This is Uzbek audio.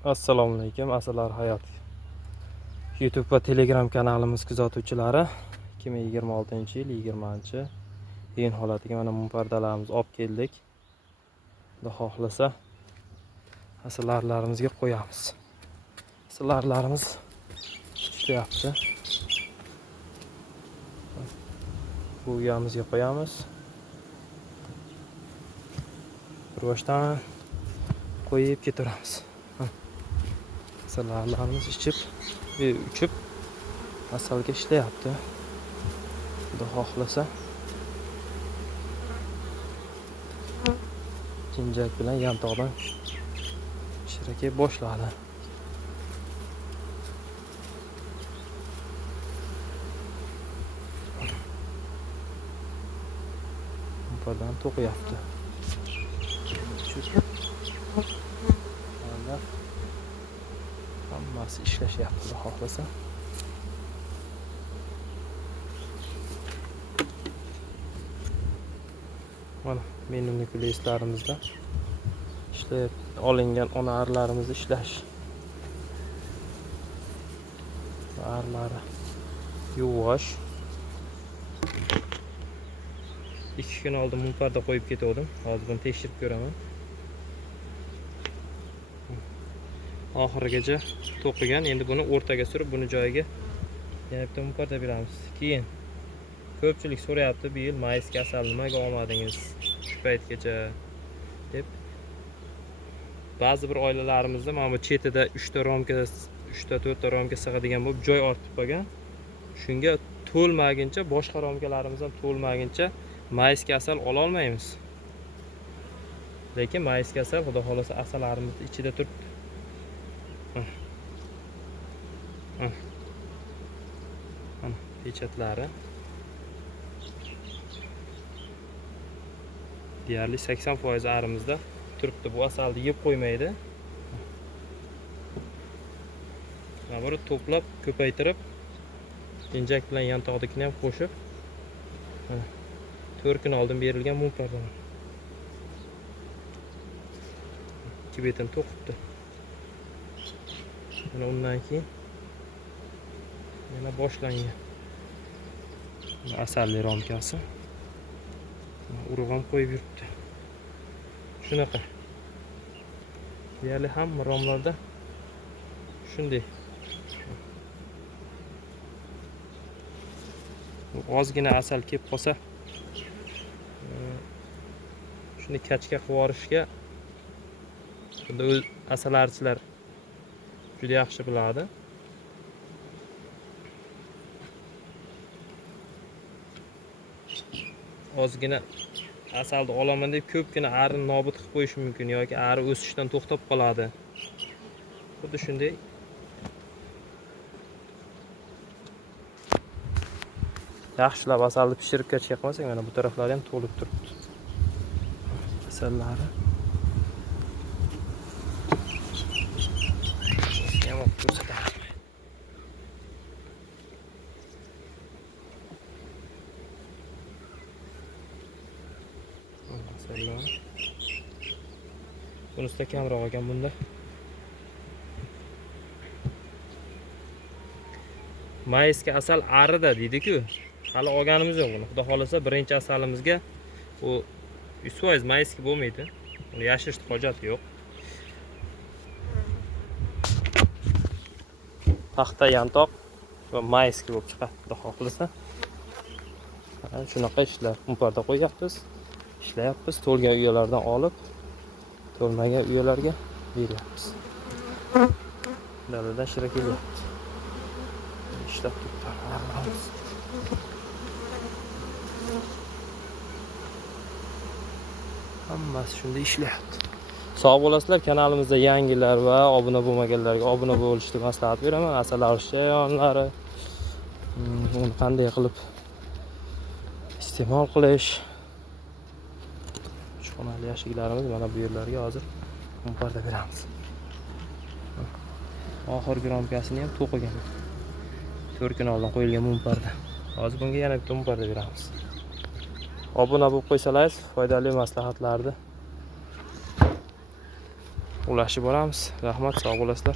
Assalomu alaykum, Asrlar hayot. YouTube va Telegram kanalimiz kuzatuvchilari 2026-yil 20-iyun holatiga mana munpardalarimizni olib keldik. Xudo xohlasa asrlarlarimizga qo'yamiz. Asrlarlarimiz ishlayapti. Bu uyamizga qo'yamiz. Bir boshdan qo'yib ketaveramiz. Asrlarimiz uchib asalga ishlayapti. Xudo xohlasa jinjak bilan yantoqdan shirakay boshladi. Bundan to'qiyapti. Hammasi ishlashyapti, xudo xohlasa. Mana menimlik listlarimizda ishlab olingan ona arlarimizni ishlash. Arlari yuvosh. 2 kun oldin munparda qo'yib ketdim. Hozir buni tekshirib ko'raman. Oxirigacha to'qigan. Endi buni o'rtaga surib, buni joyiga yana bitta munparda beramiz. Keyin ko'pchilik so'rayapti, bu yil mayisga asal nimaga olmadingiz shu paytgacha deb. Ba'zi bir oilalarimizda mana bu chetida 3 ta romka, 3 ta 4 ta romka sig'adigan bo'lib joy ortib qolgan. Shunga to'lmaguncha, boshqa romkalarimiz ham to'lmaguncha mayisga asal ola olmaymiz. Lekin mayisga asal xudo xolasa asallarimiz ichida turibdi. Mana pechatlari deyarli 80% arimizda turibdi. Bu asalni yeb qo'ymaydi. Mana buni to'plab ko'paytirib, jinjak bilan yantoqnikini ham qo'shib 4 kun oldin berilgan munparda. 2 betini to'qibdi. Mana undan keyin yana boshlangan asalli romkasi. Urug' ham qo'yib yuribdi. Shunaqa. Deyarli hamma romlarda shunday. Ozgina asal kelib qolsa, shuni kachka qilib yuborishga bunda o'z asalarichilar juda yaxshi biladi. Ozgina asalni olaman deb ko'pgina arini nobud qilib qo'yish mumkin yoki ari o'sishdan to'xtab qoladi. Xuddi shunday yaxshilab asalni pishirib kachga qilmasak, mana bu taraflari ham to'lib turibdi. Asallari yamab ko'rsatadi. Bunisi kamroq ekan bunda. Mayisga asal arida deydi-ku. Hali olganimiz yo'q buni. Xudo xolasa birinchi asalimizga u 100% mayisga bo'lmaydi. Uni yashirishni hojati yo'q. Paxta yantoq va mayisga bo'lib chiqadi, xudo xolasa. Shunaqa ishlar munparda qo'yapmiz. Ishlayapmiz, to'lgan uyalardan olib, to'lmagan uyalarga beryapmiz. Daladan shira kelyapti. Ishlab turibmiz. Hammasi shunday ishlayapti. Sog' bo'lasizlar, kanalimizda yangilar va obuna bo'lmaganlarga obuna bo'lishni maslahat beraman. Asal arshayonlari uni qanday qilib iste'mol qilish. Xonali yashiklarimiz mana bu yerlarga hozir munparda beramiz. Oxirgi romkasini ham to'qigan. 4 kun oldin qo'yilgan munparda. Hozir bunga yana bitta munparda beramiz. Obuna bo'lib qo'ysalaringiz foydali maslahatlarni ulashib boramiz. Rahmat, sog' bo'lasizlar.